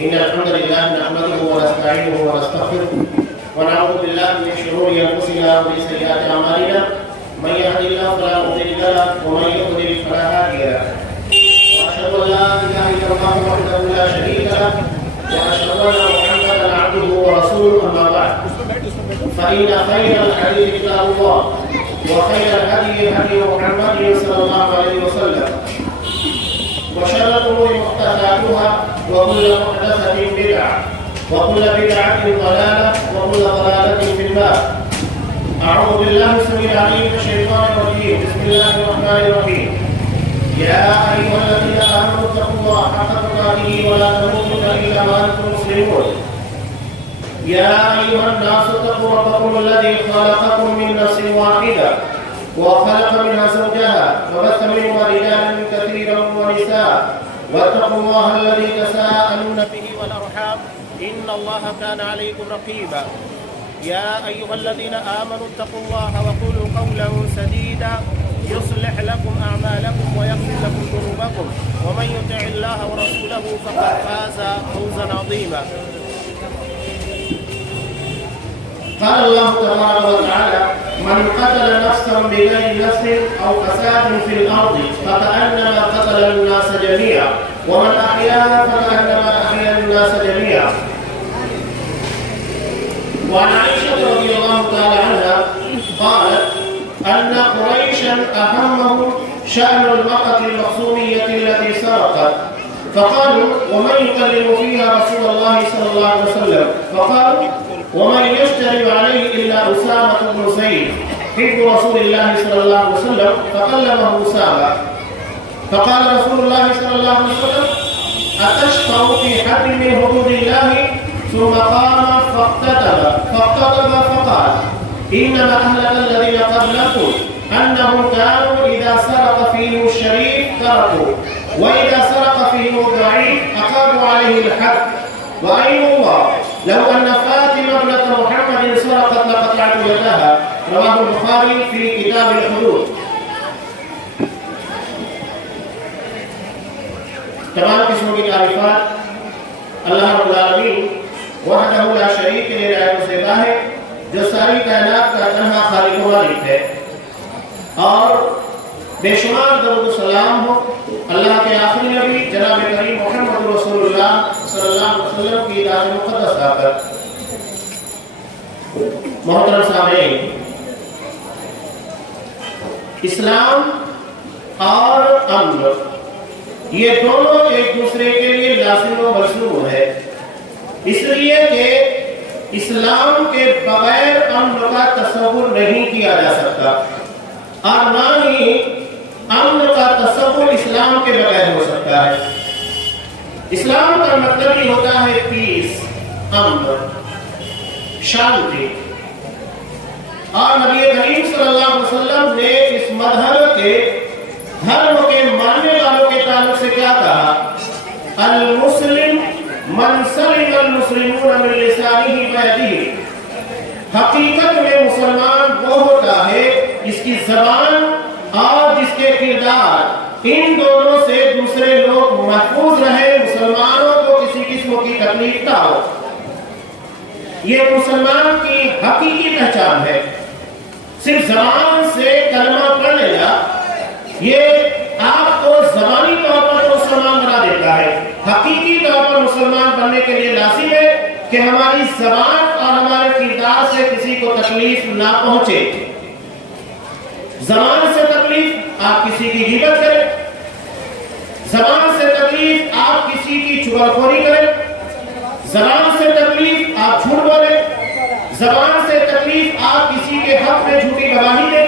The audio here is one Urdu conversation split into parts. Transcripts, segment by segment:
إن الحمد لله نحمده ونستعينه ونستغفره ونعوذ بالله من شرور أنفسنا ومن سيئات أعمالنا من يهد الله فلا مضل له ومن يضلل فلا هادي له وأشهد أن لا إله إلا الله وحده لا شريك له وأشهد أن محمدا عبده ورسوله أما بعد فإن خير الحديث كتاب الله وخير الهدي هدي محمد صلى الله عليه وسلم وشر الأمور محدثاتها وكل محدثة بدعة وكل بدعة ضلالة وكل ضلالة في النار. أعوذ بالله السميع العليم من الشيطان الرجيم. بسم الله الرحمن الرحيم. يا أيها الذين آمنوا اتقوا الله حق تقاته ولا تموتن إلا وأنتم مسلمون. يا أيها الناس اتقوا ربكم الذي خلقكم من نفس واحدة وخلق منها زوجها وبث منهما رجالا كثيرا ونساء واتقوا الله الذي تساءلون به والأرحام إن الله كان عليكم رقيبا. يا أيها الذين آمنوا اتقوا الله وقولوا قولا سديدا يصلح لكم أعمالكم ويغفر لكم ذنوبكم ومن يطع الله ورسوله فقد فاز فوزا عظيما. قال الله تبارك وتعالى: من قتل نفسا بغير نفس أو فساد في الأرض فكأنما قتل الناس جميعا ومن أحياها فكأنما أحيا الناس جميعا. وعن عائشة رضي الله تعالى عنها قالت أن قريشا أهمهم شأن المرأة المخزومية التي سرقت فقالوا: ومن يكلم فيها رسول الله صلى الله عليه وسلم؟ فقالوا: ومن يشتري عليه إلا أسامة بن زيد حب رسول الله صلى الله عليه وسلم فكلمه أسامة فقال رسول الله صلى الله عليه وسلم: أتشفع في حد من حدود الله؟ ثم قام فاقتتب فقال: إنما أهلك الذين قبلكم أنهم كانوا إذا سرق فيهم الشريف تركوا وإذا سرق فيهم الضعيف أقاموا عليه الحد. وأيم الله لو أن فاطمة ابنة محمد سرقت لقطعت يدها. رواه البخاري في كتاب الحدود. تمام قسموں کی تعریفات اللہ رب العالمین وحدہ لا شریک کے لیے رائے مصیبہ ہے جو ساری کائنات کا تنہا خالق و مالک ہے، اور بے شمار درود و سلام ہو اللہ کے آخری نبی جناب کریم محمد رسول اللہ صلی اللہ علیہ وسلم کی ذات مقدس پر۔ محترم سامعین، اسلام اور امن یہ دونوں ایک دوسرے کے لیے لازم و ملزوم ہے، اس لیے کہ اسلام کے بغیر امن کا تصور نہیں کیا جا سکتا، اور نہ ہی امن کا تصور اسلام کے بغیر ہو سکتا ہے۔ اسلام کا مطلب ہی ہوتا ہے پیس، امن، شانتی، اور نبی کریم صلی اللہ علیہ وسلم نے اس مذہب کے دھرم کے ماننے والوں کے تعلق سے کیا کہا؟ المسلم من سلم المسلمون من لسانه ويده۔ حقیقت میں مسلمان وہ ہوتا ہے جس کی زبان اور جس کے کردار ان دونوں سے دوسرے لوگ محفوظ رہے، مسلمانوں کو کسی قسم کی تکلیف نہ ہو۔ یہ مسلمان کی حقیقی پہچان ہے۔ صرف زبان سے کلمہ پڑھ لینا یہ آپ کو زبانی طور پر مسلمان بنا دیتا ہے، حقیقی طور پر مسلمان بننے کے لیے لازم ہے کہ ہماری زبان اور ہمارے کردار سے کسی کو تکلیف نہ پہنچے۔ زبان سے تکلیف آپ کسی کی غیبت کریں، زبان سے تکلیف آپ کسی کی چغلخوری کریں، زبان سے تکلیف آپ جھوٹ بولیں، زبان سے تکلیف آپ کسی کے حق میں جھوٹی گواہی دیں۔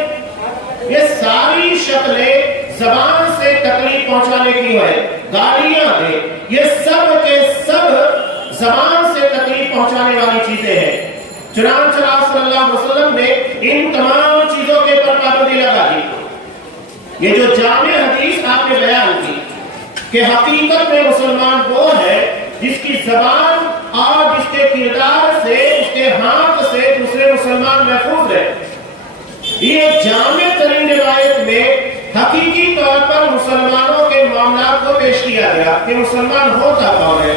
یہ ساری شکلیں زبان سے تکلیف پہنچانے کی ہے، گالیاں دیں، یہ سب کے سب زبان سے تکلیف پہنچانے والی چیزیں ہیں۔ چنانچہ آپ صلی اللہ علیہ وسلم نے ان تمام چیزوں کے پر پابندی لگا دی۔ یہ جو جامع حدیث آپ نے بیان کی کہ حقیقت میں مسلمان وہ ہے جس کی زبان اور جس کے کردار سے، اس کے ہاتھ سے دوسرے مسلمان محفوظ ہے، یہ جامع ترین روایت میں حقیقی طور پر مسلمانوں کے معاملات کو پیش کیا گیا کہ مسلمان ہوتا کون ہے۔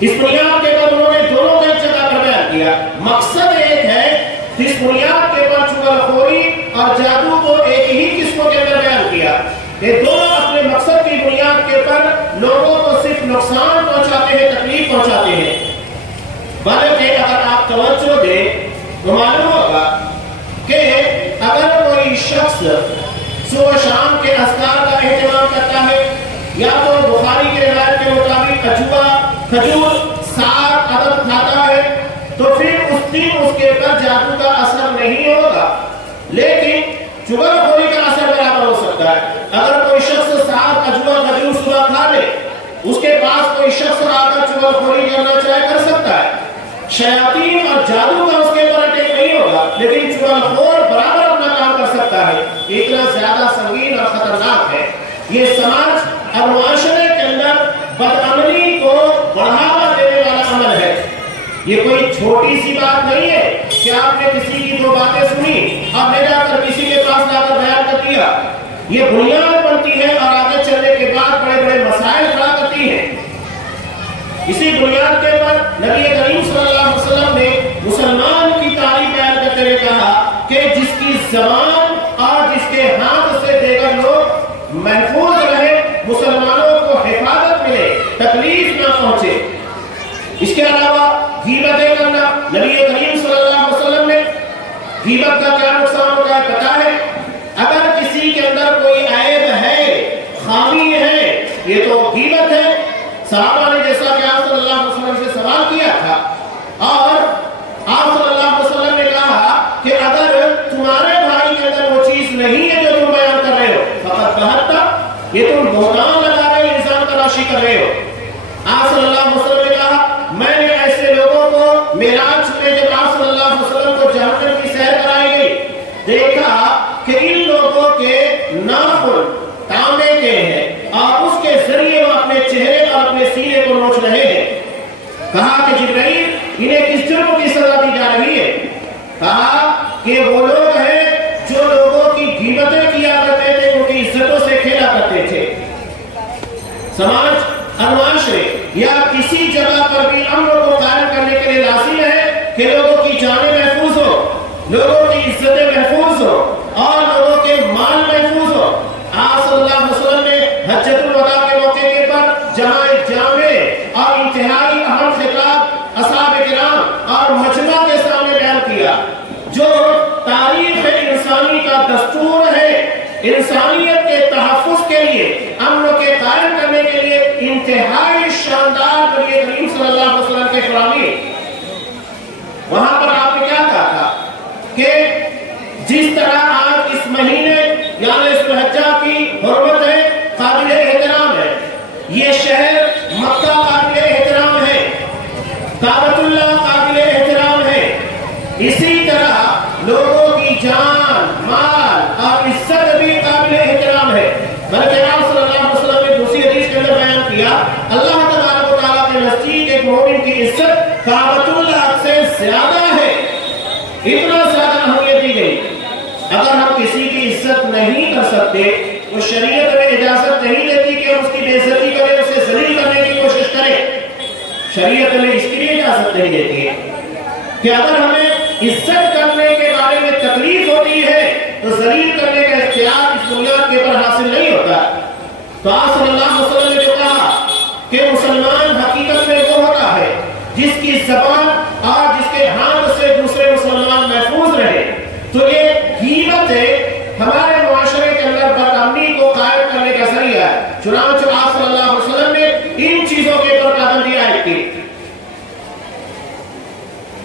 اس بنیاد کے اوپر انہوں نے دونوں کو ایک جگہ پر بیان کیا. مقصد ایک ہے، اس بنیاد کے اوپر چغلخوری اور جادو کو ایک ہی قسم کے اندر بیان کیا. یہ دونوں اپنے مقصد کی بنیاد کے اوپر لوگوں کو صرف نقصان پہنچاتے ہیں، تکلیف پہنچاتے ہیں. بلکہ اگر آپ توجہ دیں تو معلوم ہوگا کہ اگر کوئی شخص صبح و شام کے اذکار کا اہتمام کرتا ہے، یا تو بخاری کے روایت کے مطابق کھجور 7 عدد کھاتا ہے، تو پھر اس دن اس کے اوپر جادو کا اثر نہیں ہوگا، لیکن چغلخوری کا اثر برابر ہو سکتا ہے. اگر کوئی شخص 7 کھجور صبح کھا لے، اس کے پاس کوئی شخص آ کر چغلخوری کرنا چاہے کر سکتا ہے. شیاطین اور جادو کا اس کے اوپر اٹیک نہیں ہوگا، لیکن چغلخور برابر اپنا کام کر سکتا ہے. اتنا زیادہ سنگین اور خطرناک ہے. یہ سماج اور معاشرے کے اندر بدعملی کو بڑھاوا دینے والا عمل ہے. یہ کوئی چھوٹی سی بات نہیں ہے کہ آپ نے کسی کی 2 باتیں سنی اور لے جا کر کسی کے پاس لا کر بیان کر دیا. یہ بنیاد بنتی ہے اور آگے چلنے کے بعد بڑے بڑے مسائل کھڑا کرتی ہے. اسی بنیاد کے پر نبی کریم صلی اللہ علیہ وسلم نے مسلمان کی تعریف بیان کرتے ہوئے کہا کہ جس کی زبان اور جس کے ہاتھ سے دیگر لوگ محفوظ رہے، مسلمانوں کو حفاظت ملے، تکلیف نہ پہنچے. اس کے علاوہ غیبتیں کرنا، نبی کریم صلی اللہ علیہ وسلم نے غیبت کا کیا نقصان ہوتا ہے پتا ہے؟ اگر کسی کے اندر کوئی عیب ہے، خامی ہے، یہ تو غیبت ہے. صحابہ نے جیسا کہ آپ صلی اللہ علیہ وسلم سے سوال کیا تھا، اور آپ صلی اللہ علیہ وسلم نے کہا کہ اگر تمہارے بھائی کے اندر وہ چیز نہیں ہے جو تم بیان کر رہے ہو، فقط بہتر، یہ تم بہتان لگا رہے ہو، الزام تراشی کر رہے ہو. آپ صلی اللہ علیہ وسلم نے کہا میں نے ایسے لوگوں کو معراج میں جب آپ صلی اللہ علیہ وسلم کو جہنم کی سیر کرائی گئی، دیکھا کہ ان لوگوں کے ناخن تانبے کے ہیں اور اس کے ذریعے وہ اپنے چہرے اور اپنے سینے کو نوچ رہے ہیں. کہا کہ جبرائیل انہیں کس جرم کی سزا دی جا رہی ہے؟ کہا کہ وہ لوگ ہیں جو لوگوں کی غیبتیں کیا کرتے تھے، ان کی عزتوں سے کھیلا کرتے تھے. سماج اور معاشرے یا کسی جگہ پر بھی امن کو قائم کرنے کے لیے لازم ہے کہ لوگوں کی جانیں محفوظ ہو، لوگوں کی عزتیں محفوظ ہو اور لوگوں کے مال محفوظ ہو. آپ صلی اللہ علیہ وسلم نے حجۃ الوداع کے موقع کے پر جہاں ایک جامع اور انتہائی اہم خطاب اصحاب کرام اور مجمع کے سامنے بیان کیا، جو تاریخ انسانی کا دستور ہے، انسانیت کے تحفظ کے لیے، امن کے قائم کرنے کے لیے انتہائی شاندار نبی کریم صلی اللہ علیہ وسلم کے فرامین. وہاں پر آپ نے کیا کہا تھا کہ جس طرح آج اس مہینے یعنی ذو الحجہ کی حرمت ہے، قابل احترام ہے، یہ شہر مکہ قابل احترام ہے، کعبۃ اللہ قابل احترام ہے، اسی طرح لوگوں کی جان، مال اور عزت بھی قابل احترام ہے. بلکہ آپ صلی اللہ علیہ وسلم نے دوسری حدیث کے اندر بیان کیا، اللہ تبارک و تعالیٰ کے نزدیک ایک مومن کی عزت کعبۃ اللہ سے زیادہ ہے. اتنا زیادہ اہمیت دی گئی. اگر ہم کسی کی عزت نہیں کر سکتے تو شریعت میں اجازت نہیں دیتی کہ ہم اس کی بے عزتی کریں، اسے ذلیل کرنے کی کوشش کریں. شریعت میں اس کے لیے اجازت نہیں دیتی ہے کہ اگر ہمیں عزت کرنے کے بارے میں تکلیف ہوتی ہے تو ذلیل کرنے کا اختیار اس بنیاد کے اوپر حاصل نہیں ہوتا. تو آپ صلی اللہ علیہ وسلم نے جو کہا کہ مسلمان حقیقت میں وہ ہوتا ہے جس کی زبان اور جس کے ہاتھ سے دوسرے مسلمان محفوظ رہے. تو یہ غیبت ہمارے معاشرے کے اندر بدامنی کو قائم کرنے کا ذریعہ ہے. چنانچہ آپ صلی اللہ علیہ وسلم نے ان چیزوں کے اوپر پابندی عائد کی.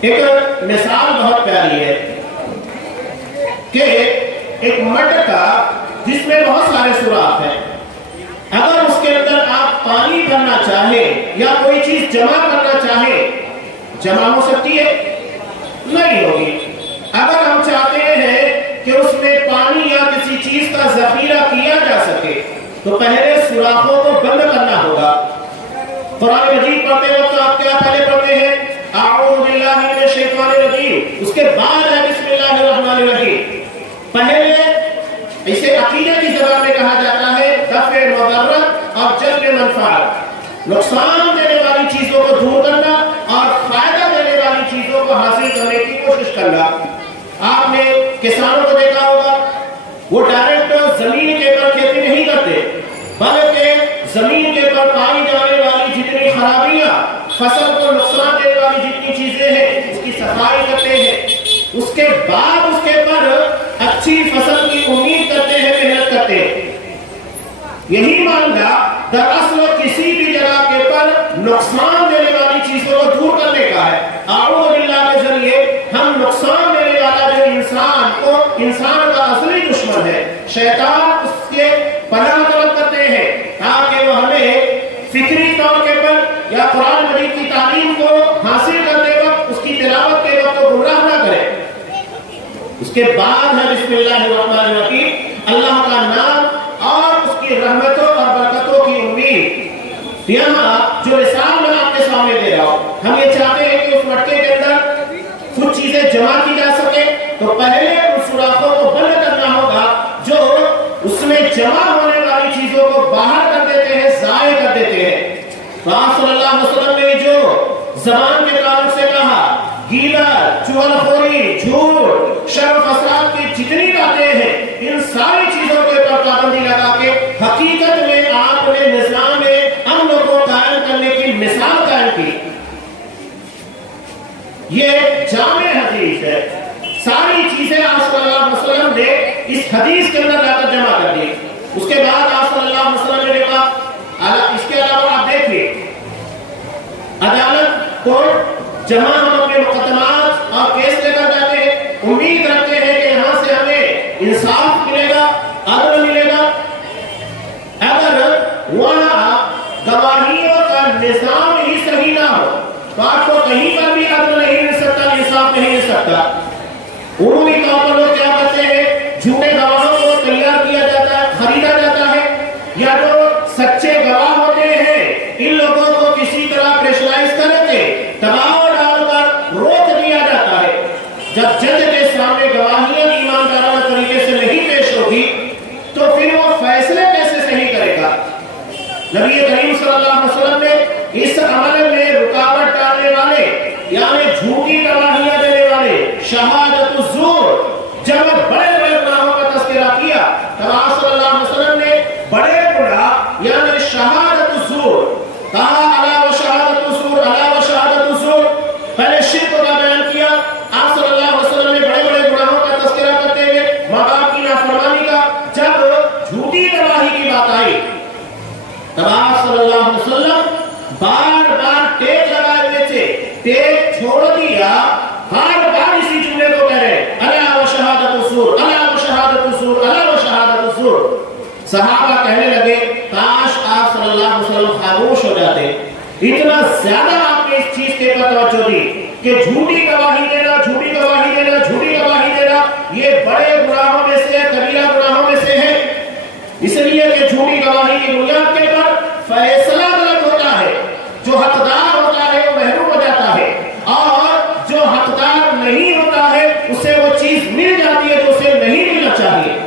ایک مثال بہت پیاری ہے کہ ایک مٹکا جس میں بہت سارے سوراخ ہیں، اگر اس کے اندر آپ پانی بھرنا چاہیں یا کوئی چیز جمع کرنا چاہیں، جمع ہو سکتی ہے؟ نہیں ہوگی. اگر ہم چاہتے ہیں کہ اس میں پانی یا کسی چیز کا ذخیرہ کیا جا سکے تو پہلے سوراخوں کو بند کرنا ہوگا. قرآن مجید پڑھتے وقت آپ کیا پہلے پڑھتے ہیں؟ اعوذ باللہ من الشیطان الرجیم، اس کے بعد ہے بسم اللہ الرحمن الرحیم. پہلے اسے عقیدہ کی زبان میں کہا جاتا ہے دفع مضرت اور جلب منفعت. نقصان دینے والی چیزوں کو دور کرنا اور فائدہ دینے والی چیزوں کو حاصل کرنے کی کوشش کرنا۔ آپ نے کسانوں کو دیکھا ہوگا، وہ ڈائریکٹ زمین کے پر کھیتی نہیں کرتے، بلکہ زمین کے پر پائی جانے والی جتنی خرابیاں، فصل کو نقصان دینے والی جتنی چیزیں ہیں، اس کی صفائی کرتے ہیں، اس کے بعد اس کے پر اچھی فصل کی امید کرتے ہیں، محنت کرتے ہیں۔ یہی معاملہ دراصل کسی بھی جگہ کے پر نقصان دینے والی چیزوں کو دور کرنے کا ہے۔ اعوذ باللہ کے ذریعے ہم نقصان دینے والا جو انسان کا اصلی دشمن ہے، شیطان، اس کے پناہ طلب کرتے ہیں تاکہ وہ ہمیں فکری طور کے پر یا قرآن مجید کی تعلیم کو حاصل کرتے وقت، اس کی تلاوت کے وقت گمراہ نہ کرے۔ اس کے بعد ہے بسم اللہ الرحمن الرحیم، اللہ کا نام اور اس کی رحمتوں اور برکتوں کی امید۔ یہاں جو مثال میں آپ کے سامنے دے رہا ہوں، ہم یہ چاہتے ہیں کہ اس مٹکے کے اندر کچھ چیزیں جمع کی جا سکے، تو پہلے ان سوراخوں کو بند کرنا ہوگا جو اس میں جمع ہونے والی چیزوں کو باہر کر دیتے ہیں، ضائع کر دیتے ہیں۔ آپ صلی اللہ علیہ وسلم نے جو زبان کے تعلق سے کہا، گیلا، چغل خوری، جھوٹ، شر و فساد کی جتنی باتیں ہیں، ان ساری چیزوں کے اوپر پابندی لگا کے حقیقت میں آپ نے نظام امن کو قائم کرنے کی مثال قائم کی۔ یہ جامع حدیث ہے، ساری چیزیں آپ صلی اللہ علیہ وسلم نے اس حدیث کے اندر لا کر جمع کر دی۔ اس کے بعد آپ صلی اللہ علیہ وسلم نے کہا، اس کے علاوہ آپ دیکھیے عدالت کورٹ جہاں ہم اپنے مقدمات اور کیس لے کر جاتے ہیں، امید رکھتے ہیں کہ یہاں سے ہمیں انصاف ملے گا، عدل ملے گا۔ اگر وہاں گواہیوں کا نظام ہی صحیح نہ ہو تو آپ کو کہیں پر بھی عدل نہیں مل سکتا، انصاف نہیں مل سکتا۔ عمومی طور پر لوگ کیا کرتے ہیں، جھوٹے گواہوں کو تیار کیا جاتا ہے، خریدا جاتا ہے، یا جو سچے گواہ ہوتے ہیں ان لوگوں کو کسی طرح پریشرائز کر کے دباؤ ڈال کر روک دیا جاتا ہے۔ جب جج کے سامنے گواہیاں ایماندارانہ طریقے سے نہیں پیش ہوگی تو پھر وہ فیصلے کیسے صحیح کرے گا؟ نبی کریم صلی اللہ علیہ وسلم نے اس عمل میں رکاوٹ ڈالنے والے، یعنی جھوٹی گواہیاں دینے والے، شہادت الزور، جب بڑے بڑے گناہوں کا تذکرہ کیا تب آپ صلی اللہ علیہ وسلم نے بڑے گناہ یعنی شہادت الزور کہا، علا و شہادت الزور، علا و شہادت الزور۔ پہلے شرک کا بیان کیا، آپ صلی اللہ علیہ وسلم نے بڑے بڑے گناہوں کا تذکرہ کرتے ہوئے ماں باپ کی نافرمانی کا، جب جھوٹی گواہی کی بات آئی تب آپ صلی اللہ علیہ وسلم بار بار ٹیک لگائے ہوئے تھے، ٹیک چھوڑ دیا، بار بار اسی جملے کو کہہ رہے، الا و شہادت الزور، الا و شہادت الزور، الا و شہادت الزور۔ صحابہ کہنے لگے کاش آپ صلی اللہ علیہ وسلم خاموش ہو جاتے، اتنا زیادہ آپ نے اس چیز کے پر توجہ دی کہ جھوٹی گواہی دینا، جھوٹی گواہی دینا، جھوٹی گواہی دینا یہ بڑے گناہوں میں سے، کبیرہ گناہوں میں سے ہے، اس لیے کہ جھوٹی گواہی کی بنیاد کے پر فیصلہ غلط ہوتا ہے، جو حقدار ہوتا ہے وہ محروم ہو جاتا ہے، اور جو حقدار نہیں ہوتا ہے اسے وہ چیز مل جاتی ہے جو اسے نہیں ملنا چاہیے۔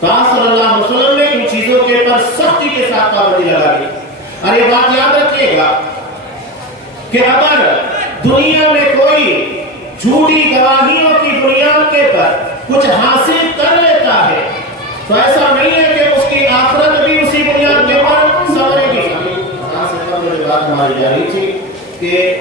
تو آپ صلی اللہ علیہ وسلم نے ان چیزوں کے پر سختی کے ساتھ پابندی لگا دی۔ اور یہ بات یاد رکھیے گا کہ اگر دنیا میں کوئی جھوٹی گواہیوں کی بنیاد کے پر کچھ حاصل کر لیتا ہے تو ایسا نہیں ہے کہ اس کی آخرت بھی اسی بنیاد کے پر سنورے گی۔ بات ہماری جا رہی تھی کہ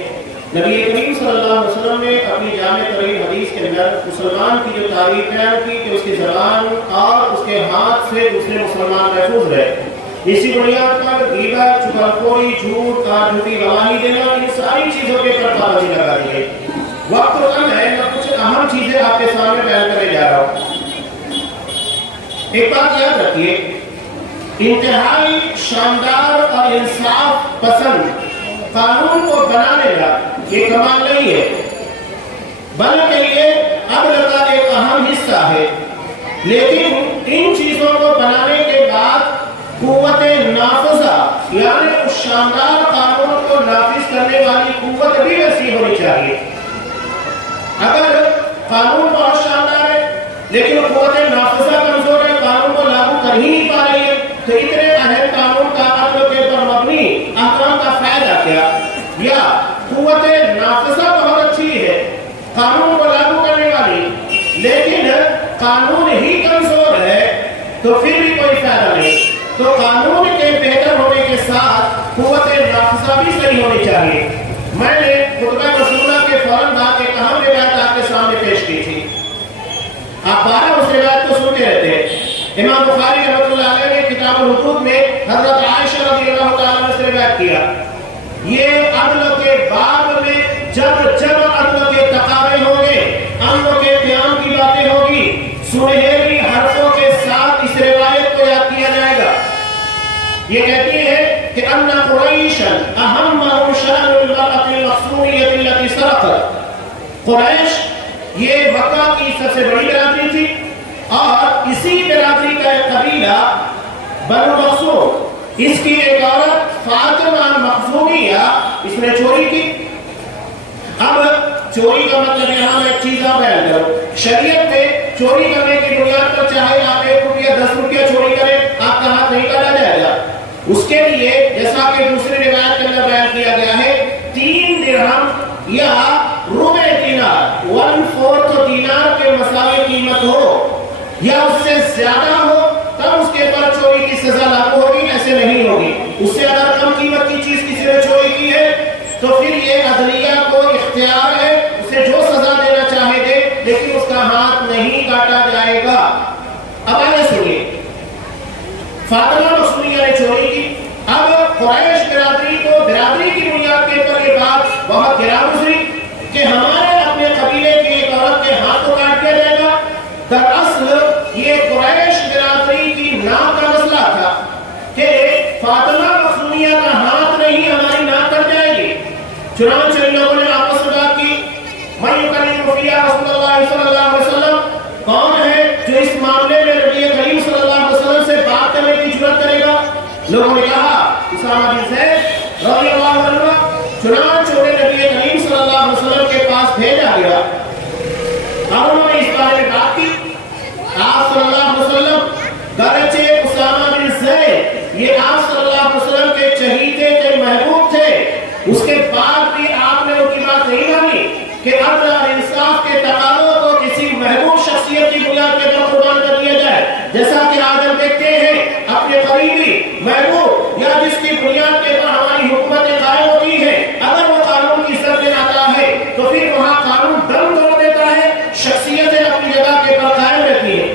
نبی کریم صلی اللہ علیہ وسلم نے اپنی جامع ترین حدیث کے اندر مسلمان کی جو تعریف بیان کی کہ اس کی زبان اور اس کے ہاتھ سے دوسرے مسلمان محفوظ رہے، اسی بنیاد پر غیبت، چغلخوری، جھوٹ اور جھوٹی گواہی دینا، ان ساری چیزوں کے پر پابندی لگا دی ہے۔ وقت کم ہے، میں کچھ اہم چیزیں آپ کے سامنے بیان کرنے جا رہا ہوں۔ ایک بات یاد رکھیے، انتہائی شاندار اور انصاف پسند قانون کو بنانے کا یہ کمال نہیں ہے، بلکہ یہ عدل کا ایک اہم حصہ ہے، لیکن ان چیزوں کو بنانے کے بعد قوت نافذہ یعنی اس شاندار قانون کو نافذ کرنے والی قوت بھی وسیع ہونی چاہیے۔ اگر قانون بہت شاندار ہے لیکن قوت نافذہ کمزور ہے، قانون کو لاگو کر ہی نہیں پا رہی ہے، تو اتنے اہم قانون کا عدل کے پر مبنی احکام کا فائدہ لیکن قانون ہی کمزور ہے تو پھر بھی کوئی فائدہ نہیں. تو قانون کے بہتر ہونے کے ساتھ قوت نافذہ بھی صحیح ہونی چاہیے. میں نے خطبہ رسولہ کے فوراً بعد ایک اہم روایت آپ کے سامنے پیش کی تھی. آپ 12 اس روایت کو سنتے رہتے ہیں. امام بخاری رحمۃ اللہ علیہ نے کتاب الحدود میں حضرت عائشہ رضی اللہ تعالیٰ عنہ سے روایت کیا. یہ عدل کے باب میں جب عدل کے تقاضے ہوں گے، امن کے قیام کی باتیں ہوگی، سنہری حرفوں کے ساتھ اس روایت کو یاد کیا جائے گا. یہ کہتی ہے کہ ان قریشا اہمہم شأن المرأة المخزومیۃ التي سرقت. قریش یہ مکہ کی سب سے بڑی برادری تھی اور اسی برادری کا ایک قبیلہ بنو مخزوم، اس کی ایک عورت فاطمہ مخزومیہ، اس نے چوری کی. اب چوری کا مطلب یہاں میں ایک چیز آپ بیان کروں. شریعت میں چوری کرنے کی بنیاد پر چاہے آپ 1 روپیہ 10 روپیہ چوری کریں آپ کا ہاتھ نہیں کاٹا جائے گا. اس کے لیے جیسا کہ دوسری روایت کے اندر بیان کیا گیا ہے 3 درہم یا ربع دینار 1/4 دینار کے مساوی قیمت ہو یا اس سے زیادہ ہو تب اس کے پر چوری کی سزا لاگو ہوگی، ایسے نہیں ہوگی. اس سے اگر کم قیمت کی چیز کسی نے چوری کی ہے تو پھر یہ عدلیہ کو اختیار ہے، اسے جو سزا دینا چاہے دے، لیکن اس کا ہاتھ نہیں کاٹا جائے گا. اب آگے سنیے. فاطمہ مخزومیہ نے چوری کی. اب قریش برادری کی بنیاد کے اوپر یہ بات بہت گرا گزری کہ ہمارے اپنے قبیلے کی ایک عورت کے ہاتھ کو کاٹ دیا جائے گا. دراصل یہ قریش برادری کی ناک کا مسئلہ تھا کہ فاطمہ مخزومیہ کا ہاتھ نہیں ہماری ناک کٹ جائے گی. چنانچہ ان لوگوں نے آپس میں بات کی. من یکلم فی رسول اللہ صلی اللہ علیہ وسلم، کون ہے جو اس معاملے میں نبی کریم صلی اللہ علیہ وسلم سے بات کرنے کی جرأت کرے گا؟ لوگوں نے کہا اسامہ بن زید رضی اللہ عنہ. چنانچہ انہیں نبی کریم صلی اللہ علیہ وسلم کے پاس بھیجا گیا. اب انہوں نے اس بارے میں بات کی. آپ صلی اللہ علیہ وسلم گرچہ اسامہ بن زید یہ آپ صلی اللہ علیہ وسلم کے چہیتے تھے، محبوب تھے، اس کے بعد بھی آپ نے ان کی بات نہیں مانی کہ عدل اور انصاف کے تقاضوں کو کسی محبوب شخصیت کی بنیاد کے پر قربان کر دیا جائے. جیسا کہ آج ہم دیکھتے ہیں اپنے قریبی محبوب یا جس کی بنیاد کے پر ہماری حکومتیں قائم ہوتی ہیں، اگر وہ قانون کی عزت میں آتا ہے تو پھر وہاں قانون دم توڑ دیتا ہے، شخصیتیں اپنی جگہ کے پر قائم رہتی ہیں.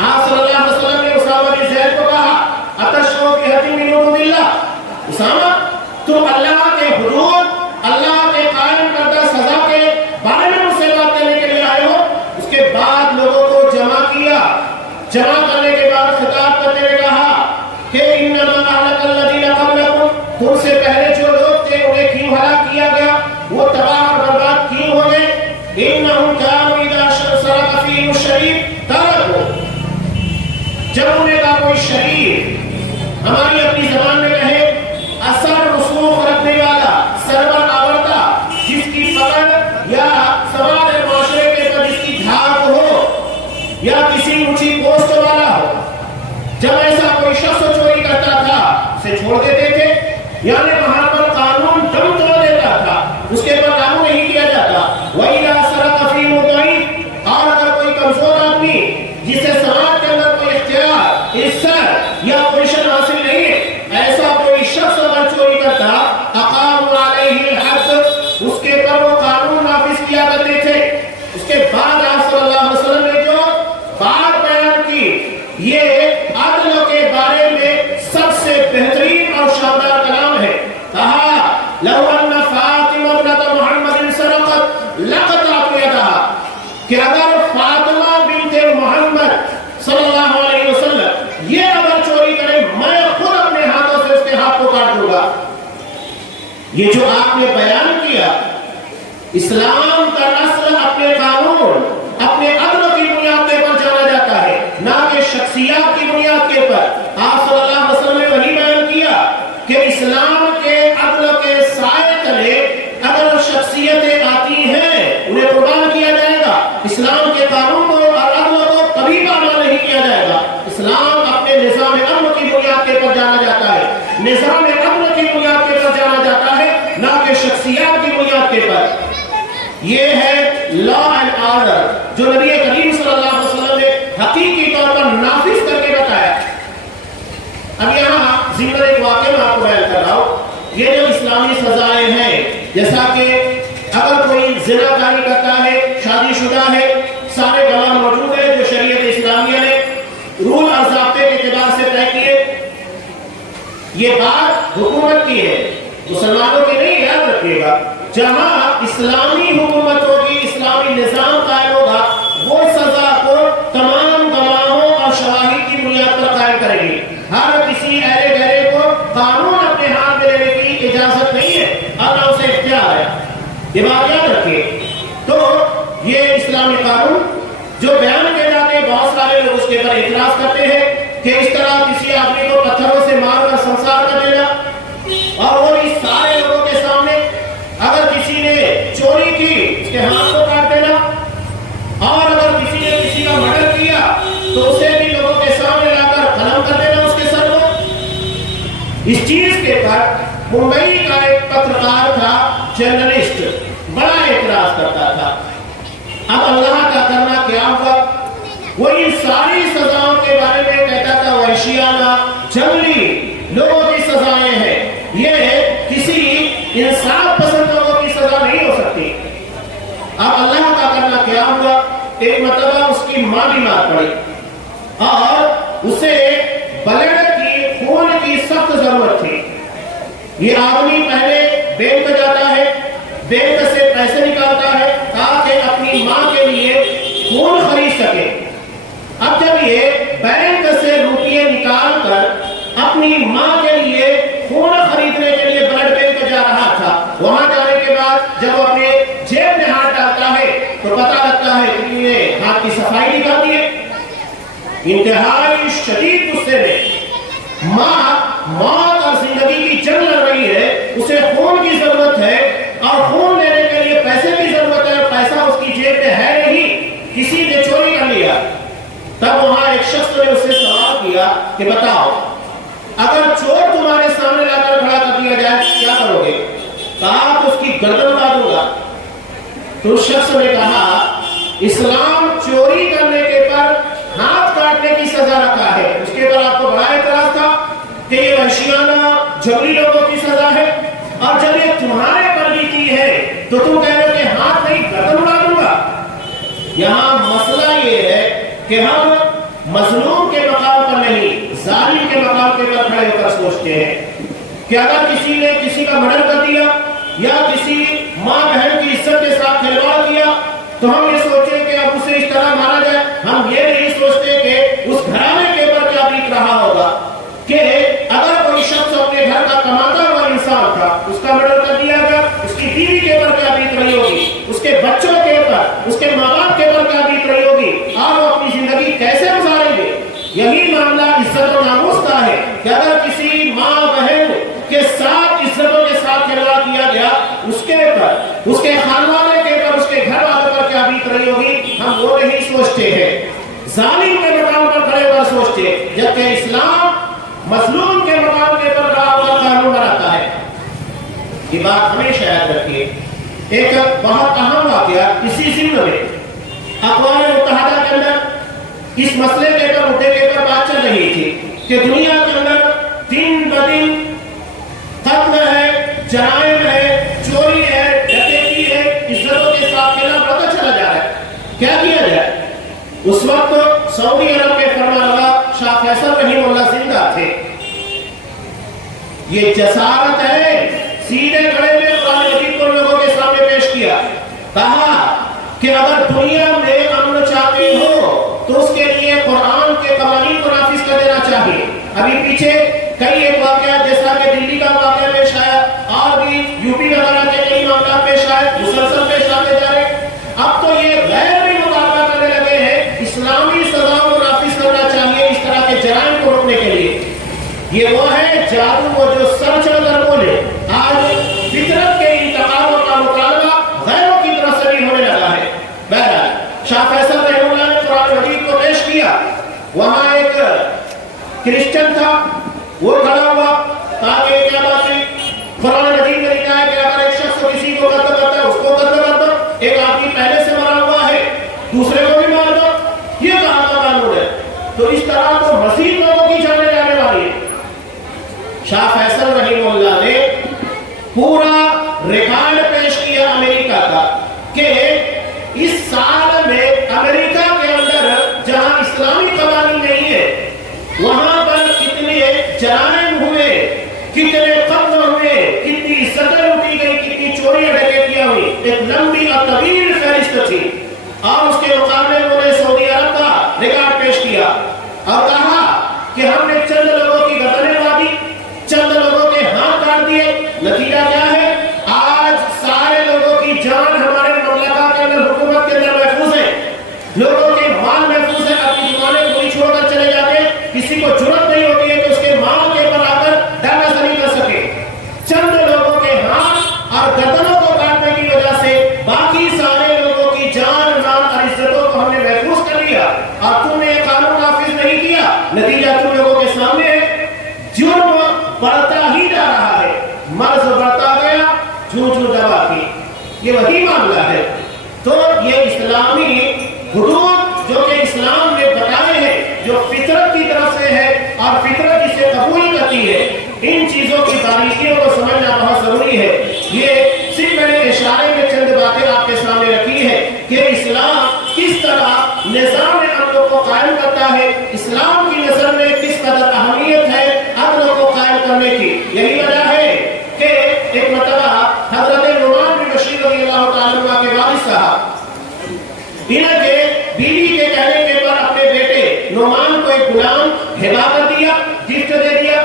آپ صلی اللہ علیہ وسلم نے اسامہ بن زید کو کہا اتشرب بحد من حدود اللہ، اسامہ تم اللہ کے حدود، اللہ کے قائم کردہ سزا کے بارے میں مجھ سے بات کرنے کے لیے آئے ہو. اس کے بعد لوگوں کو جمع کیا. جمع کرنے کے بعد خطاب کرتے ہوئے کہا کہ انما اهلك الذين قبلكم، تم سے پہلے جو لوگ تھے انہیں کیوں ہلاک کیا گیا، وہ تباہ اور برباد کیوں ہو گئے. انهم كانوا اذا سرق فيهم الشريف تركوا، جب انہیں کا کوئی شریف، ہماری اپنی زبان میں کہے اثر رسوخ رکھنے والا، سرور آورتا، جس کی پکڑ یا سوال معاشرے کے پر جس کی دھاک ہو یا کسی اونچی پوسٹ والا ہو، جب ایسا کوئی شخص چوری کرتا تھا اسے چھوڑ دیتے تھے، یعنی وہاں پر قانون دم توڑ دیتا تھا، اس کے پر لاگو نہیں کیا جاتا. وَإِذَا سَرَقَ فِيهِمُ الضَّعِيفُ، اور اگر کوئی کمزور آدمی جسے سماج کے اندر کوئی اختیار، عزت یا پوزیشن حاصل نہیں ہے، ایسا کوئی شخص اگر چوری کرتا اقاموا علیہ الحد، اس کے پر وہ قانون نافذ کیا کرتے تھے. اس کے بعد آپ صلی اللہ علیہ وسلم نے جو بات بیان کی یہ عدل کے بارے میں سب سے بہترین اور شاندار کلام ہے. کہا لو ان فاطمہ بنت محمد سرقت لقطعت یدها، کہ اگر فاطمہ بنت محمد صلی اللہ علیہ وسلم یہ اگر چوری کرے میں خود اپنے ہاتھوں سے اس کے ہاتھ کو کاٹ دوں گا. یہ جو آپ نے بیان کیا، اسلام کا اصل اپنے قانون، اپنے عدل کی بنیاد کے پر جانا جاتا ہے، نہ کہ شخصیات کی بنیاد کے پر. آپ صلی اللہ علیہ وسلم نے وہی بیان کیا کہ اسلام کے عدل کے سائے تلے اگر شخصیتیں آتی ہیں انہیں قربان کیا جائے گا. اسلام کے قانون کو اور عدل کو کبھی پامال نہیں کیا جائے گا. اسلام اپنے نظام امن کی بنیاد کے پر جانا جاتا ہے، نظام امن کی بنیاد کے پر جانا جاتا ہے، نہ کہ شخصیات کی بنیاد کے پر. یہ ہے لا اینڈ آرڈر جو نبی کریم صلی اللہ علیہ وسلم نے حقیقی طور پر نافذ کر کے بتایا۔ اب یہاں ذکر ایک واقعہ میں آپ کو بیان کر رہا ہوں۔ یہ جو اسلامی سزائیں ہیں، جیسا کہ اگر کوئی زنا کاری کرتا ہے، شادی شدہ ہے، سارے گواہ موجود ہیں جو شریعت اسلامیہ نے رول اور ضابطے کے اعتبار سے طے کیے، یہ بات حکومت کی ہے، مسلمانوں کی نہیں، یاد رکھیے گا۔ جہاں اسلامی حکومت ہوگی، اسلامی نظام قائم ہوگا، وہ سزا کو تمام گواہوں اور شواہد کی بنیاد پر قائم کرے گی۔ ہر کسی ایرے گہرے کو قانون اپنے ہاتھ میں لینے کی اجازت نہیں ہے اور نہ اسے اختیار ہے، یہ بات یاد رکھیے۔ تو یہ اسلامی قانون جو بیان کیے جاتے ہیں، بہت سارے لوگ اس کے پر اعتراض کرتے ہیں کہ اس طرح کسی آدمی کو پتھروں سے مار کر سنسار کر دینا، اور وہ اس سارے لوگوں کے سامنے اگر کسی نے چوری کی اس کے ہاتھ کو کاٹ دینا، اور اگر کسی نے کسی کا مرڈر کیا تو اسے بھی لوگوں کے سامنے لا کر قلم کر دینا اس کے سر کو۔ اس چیز کے پر ممبئی کا ایک پترکار تھا، جرنلسٹ، بڑا اعتراض کرتا تھا۔ اب اللہ کا کرنا کیا ہوا، وہ ان ساری سزاؤں کے بارے میں کہتا تھا وحشیانہ، جنگلی لوگوں کی سزائیں ہیں، یہ کسی انصاف پسند لوگوں کی سزا نہیں ہو سکتی۔ اب اللہ کا کرنا کیا ہوا، ایک مرتبہ اس کی ماں بیمار پڑی اور اسے بلڈ کی، خون کی سخت ضرورت تھی۔ یہ آدمی پہلے بینک جاتا ہے، بینک سے پیسے نکالتا ہے تاکہ اپنی ماں کے لیے خون خرید سکے۔ اب جب یہ بینک سے روپیے نکال کر اپنی ماں کے لیے خون خریدنے کے لیے بلڈ بینک جا رہا تھا، وہاں جانے کے بعد جب وہ اپنے جیب میں ہاتھ ڈالتا ہے تو پتہ لگتا ہے کہ نے ہاتھ کی صفائی نکال دی ہے۔ انتہائی شدید غصے میں، ماں موت اور زندگی کی جنگ لڑ رہی ہے، اسے خون کی ضرورت ہے اور خون لینے کے لیے پیسے کی ضرورت ہے، پیسہ اس کی جیب میں ہے نہیں، کسی نے چوری کر لیا۔ تب وہاں ایک شخص نے اس سے سوال کیا کہ بتاؤ، اگر چور تمہارے سامنے لا کر کھڑا کر دیا جائے کیا کرو گے؟ کہا اس کی گردن اڑا دوں گا۔ تو اس شخص نے کہا اسلام چوری کرنے کے پر ہاتھ کاٹنے کی سزا رکھا ہے، اس کے پر آپ کو بڑا اعتراض تھا کہ یہ وحشیانہ جنگلی لوگوں کی سزا ہے، اور جب یہ تمہارے پر بھی کی ہے تو تم کہہ رہے ہو کہ ہاتھ نہیں گردن اڑا دوں گا۔ یہاں مسئلہ یہ ہے کہ ہم مظلوم کے مقام پر نہیں، ظالم کے مقام کے پر کھڑے ہو کر سوچتے ہیں کہ اگر کسی نے کسی کا مرڈر کر دیا یا کسی ماں بہن کی عزت کے ساتھ کھلواڑ کیا تو ہم یہ سوچیں کہ اب اسے اس طرح مارا جائے۔ ہم یہ نہیں سوچتے کہ اس گھرانے کے پر کیا بیت رہا ہوگا، کہ اگر کوئی شخص اپنے گھر کا کماتا ہوا انسان تھا، اس کا مرڈر کر دیا گیا، اس کی بیوی کے پر کیا بیت رہی ہوگی، اس کے بچوں کے پر، اس کے ماں باپ کے پر کیا بیت رہی ہوگی، اور وہ اپنی زندگی کیسے گزاریں گے۔ یہی معاملہ عزت و ناموس کا ہے کہ اگر کسی ماں بہن کے ساتھ عزتوں کے ساتھ کھلواڑ کیا گیا، اس کے پر، اس کے خاندان کے پر، اس کے گھر والوں پر کیا بیت رہی ہوگی، ہم وہ نہیں سوچتے ہیں، ظالم کے مقام پر کھڑے ہو کر سوچتے، جبکہ اسلام مظلوم کے مقام کے پر کھڑا ہو کر قانون بناتا ہے۔ یہ بات ہمیشہ یاد رکھیے۔ ایک بہت اہم واقعہ اسی ضمن میں اقوام متحدہ کے اندر اس مسئلے کے پر مدعے کے پر بات چل رہی تھی کہ دنیا کے اندر دن بدن قتل ہے، جرائم ہے، چوری ہے، ڈکیتی ہے، عزتوں کے ساتھ کھیلا بڑھتا چلا جا رہا ہے، کیا کیا جائے؟ اس وقت سعودی عرب کے فرمانروا شاہ فیصل رحمہ اللہ زندہ تھے۔ یہ جسارت ہے، سیدھے کھڑے میں قرآن مجید کو لوگوں کے سامنے پیش کیا، کہا کہ اگر دنیا میں امن چاہتے ہو تو اس کے لیے قرآن کے قوانین کو نافذ کر دینا چاہیے۔ ابھی پیچھے کئی ایک واقعہ جیسا کہ دلی کا واقعہ پیش آیا اور بھی یو پی وغیرہ کے کئی معاملات پیش آئے، مسلسل پیش آتے جا رہے۔ اب تو یہ غیر بھی مطالبہ کرنے لگے ہیں اسلامی سزاؤں کو نافذ کرنا چاہیے اس طرح کے جرائم کو روکنے کے لیے۔ یہ وہ ہے جادو وہ جو سر چل کر بولے۔ آج فطرت کے انتقاموں کا مطالبہ غیروں کی طرف سے بھی ہونے لگا ہے۔ بہرحال شاہ فیصل رحمہ اللہ نے قرآن مجید کو پیش کیا، وہاں ایک کرسچن تھا، وہ کھڑا ہوا تاکہ کیا بات ہے، قرآن مجید میں لکھا ہے کہ اگر ایک شخص کسی کو قتل کرتا ہے اس کو قتل کر دو، ایک دوسرے کو بھی مار دو، یہ کہاں کا قانون ہے؟ تو اس طرح تو مزید لوگوں کی جانیں جانے والی ہے۔ شاہ فیصل رحمہ اللہ نے پورا ریکارڈ پیش کیا امریکہ کا کہ اس سال میں امریکہ کے اندر جہاں اسلامی قوانین نہیں ہے وہاں پر کتنے جرائم ہوئے، کتنے قتل ہوئے، کتنی عزتیں لوٹی گئی، کتنی چوریاں ڈکیتیاں ہوئی، ایک لمبی اور طویل فہرست تھی۔ اور اس کے مقابلے میں انہوں نے سعودی عرب کا ریکارڈ پیش کیا اور کہا کہ ہم نے چند لوگوں کی گردنیں اڑا دی، چند لوگوں کے ہاتھ کاٹ دیے، نتیجہ کیا ہے؟ آج سارے لوگوں کی جان ہمارے مملکت کے اندر، حکومت کے اندر محفوظ ہے، لوگوں کے مال محفوظ ہے، اپنی دکانیں کوئی چھوڑ کر چلے جاتے ہیں، کسی کو جرأت نہیں ہوتی ہے کہ اس کے مال کے اوپر آ کر ڈاکہ زنی کر سکے۔ چند لوگوں کے ہاتھ اور گردنوں کو کاٹنے کی وجہ سے باقی سارے لوگوں کی جان، مال اور عزتوں کو ہم نے محفوظ کر لیا، اور تم نے یہ قانون نافذ نہیں کیا، نتیجہ تم لوگوں کے سامنے ہے۔ جرم بڑھتا ہی جا رہا ہے، مرض بڑھتا گیا، جھوٹ دوا کی، یہ وہی معاملہ ہے۔ تو یہ اسلامی حدود جو کہ اسلام نے بتائے ہیں، جو فطرت کی طرف سے ہے اور فطرت اسے قبول کرتی ہے، ان چیزوں کی باریکیوں کو سمجھنا بہت ضروری ہے۔ یہ صرف میں نے اشارے میں چند باتیں آپ کے سامنے رکھی ہے کہ اسلام کس طرح نظام امن کو قائم کرتا ہے، اسلام کی نظر میں کس قدر اہمیت ہے امن کو قائم کرنے کی۔ یہی وجہ ہے کہ ایک مرتبہ حضرت نعمان بن بشیر رضی اللہ تعالیٰ عنہ کے والد صاحب انہیں کے بیوی کے کہنے کے پر اپنے بیٹے نعمان کو ایک غلام ہبا کر دیا، گفٹ دے دیا،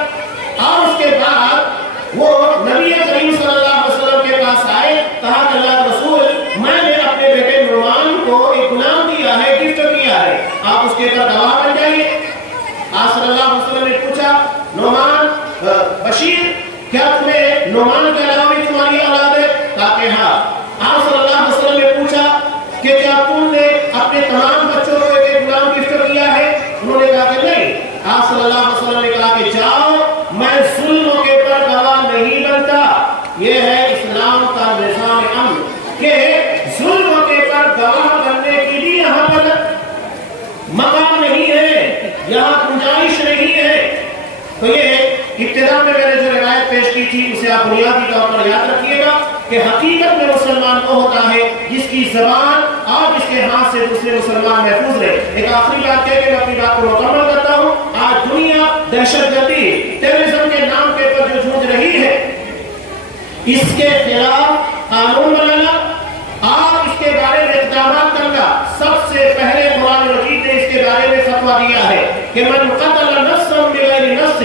اور اس کے بعد وہ نبی کریم صلی اللہ علیہ وسلم کے پاس آئے، کہا کہ اللہ رسول، میں نے اپنے بیٹے نعمان کو ایک غلام دیا ہے، گفٹ کیا ہے، آپ اس کے پر گواہ بن جائیے۔ آپ صلی اللہ علیہ وسلم نے پوچھا، نعمان بشیر، کیا تمہیں نعمان کے علاوہ بھی تمہاری اولاد ہے؟ کہا کہ ہاں۔ آپ صلی اللہ علیہ وسلم نے پوچھا کہ کیا تم نے اپنے تمام بچوں کو ایک غلام گفٹ کیا ہے؟ انہوں نے کہا کہ نہیں۔ آپ صلی اللہ علیہ وسلم نے کہا کہ جاؤ، میں ظلم کے پر گواہ نہیں بنتا۔ یہ ہے اسلام کا نظام امن کہ ظلم کے پر گواہ بننے کی بھی یہاں پر مقام نہیں ہے، یہاں گنجائش نہیں ہے۔ تو یہ ابتدا میں نے جو روایت پیش کی تھی اسے آپ بنیادی طور پر یاد رکھیے گا کہ حقیقت میں مسلمان وہ ہوتا ہے جس کی زبان اور جس کے ہاتھ سے دوسرے مسلمان محفوظ رہے۔ ایک آخری بات کہہ کے میں اپنی بات کو مکمل کرتا ہوں۔ آج دنیا دہشت گردی، ٹیررزم کے نام کے پر جو جھوٹ رہی ہے، اس کے خلاف قانون بنانا اور اس کے بارے میں اقدامات کرنا، سب سے پہلے قرآن مجید نے اس کے بارے میں فتویٰ دیا ہے کہ من قتل نفسا بغیر نفس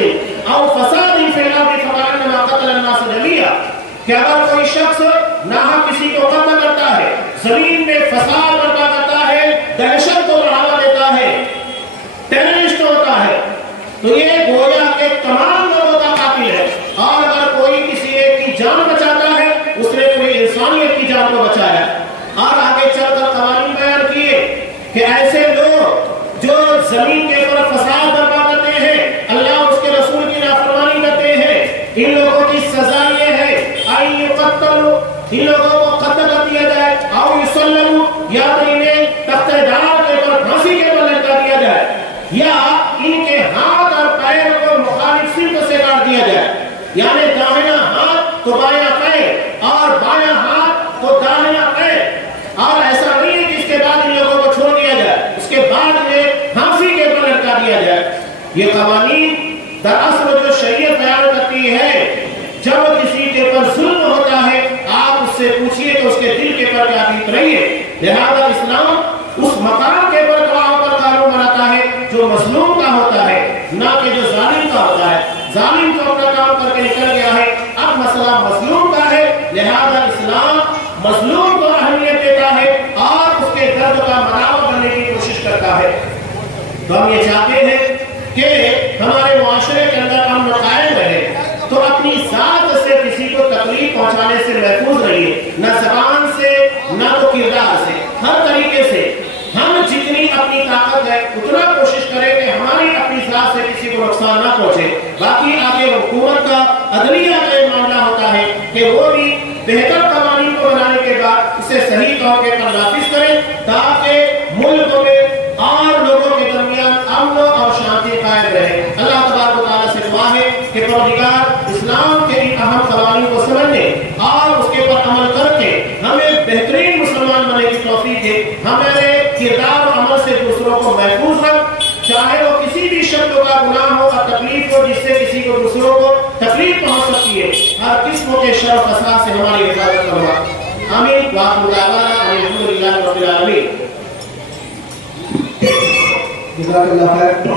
او فساد فی الارض فکأنما قتل الناس جميعا، کہ اگر کوئی شخص ناحق کسی کو قتل کرتا ہے، زمین میں فساد برپا کرتا ہے، دہشت کو بڑھاوا دیتا ہے، ٹیررسٹ ہوتا ہے، تو یہ گویا کہ تمام لوگوں کا قاتل ہے۔ اور اگر کوئی کسی ایک کی جان بچاتا ہے، اس نے پوری انسانیت کی جان کو بچایا۔ اور آگے چل کر قوانین بیان کیے کہ ایسے لوگ جو زمین کے اوپر فساد برپا کرتے ہیں، اللہ اور اس کے رسول کی نافرمانی کرتے ہیں، ان لوگوں کی سزا یہ ہے ان یقتلوا، ان لوگوں کو قتل کر دیا جائے، او یصلبوا، یا تو انہیں تخت ڈال کے اوپر پھانسی کے اوپر لٹکا دیا جائے، یا ان کے ہاتھ اور پیر کو مخالف سمت سے کاٹ دیا جائے، یعنی داہنا ہاتھ تو بایاں پیر اور بایاں ہاتھ تو داہنا پیر۔ اور ایسا نہیں ہے کہ اس کے بعد ان لوگوں کو چھوڑ دیا جائے، اس کے بعد انہیں پھانسی کے اوپر لٹکا دیا جائے۔ یہ قوانین دراصل جو شریعت بیان کرتی ہے، جب کسی کے اوپر ظلم ہوتا ہے آپ اس سے پوچھئے کہ اس کے دل کے اوپر کیا بیت رہی ہے۔ لہذا اسلام اس مقام کے اوپر گواہوں پر قانون بناتا ہے جو مظلوم کا ہوتا ہے، نہ کہ جو ظالم کا ہوتا ہے۔ ظالم تو اپنا کام کر کے نکل گیا ہے، اب مسئلہ مظلوم کا ہے، لہذا اسلام مظلوم کو اہمیت دیتا ہے اور اس کے درد کا مداوا کرنے کی کوشش کرتا ہے۔ تو ہم یہ چاہتے ہیں کہ ہمارے معاشرے کے اندر امن قائم رہے، تو اپنی ذات سے کسی کو تکلیف پہنچانے سے محفوظ رہیے، نہ زبان سے نہ تو کردار سے، ہر طریقے سے ہم جتنی اپنی طاقت ہے اتنا کوشش کریں کہ ہماری اپنی ذات سے کسی کو نقصان نہ پہنچے۔ باقی آگے حکومت کا، عدلیہ کا یہ معاملہ ہوتا ہے کہ وہ بھی بہتر قوانین کو بنانے کے بعد اسے صحیح طور پر نافذ کریں تاکہ جو دوسروں کو تکلیف پہنچ سکتی ہے، ہر قسم کے شر و فساد سے ہماری حفاظت فرما. آمین. وآخر دعوانا ان الحمد للہ رب العالمین. جزاک اللہ خیر.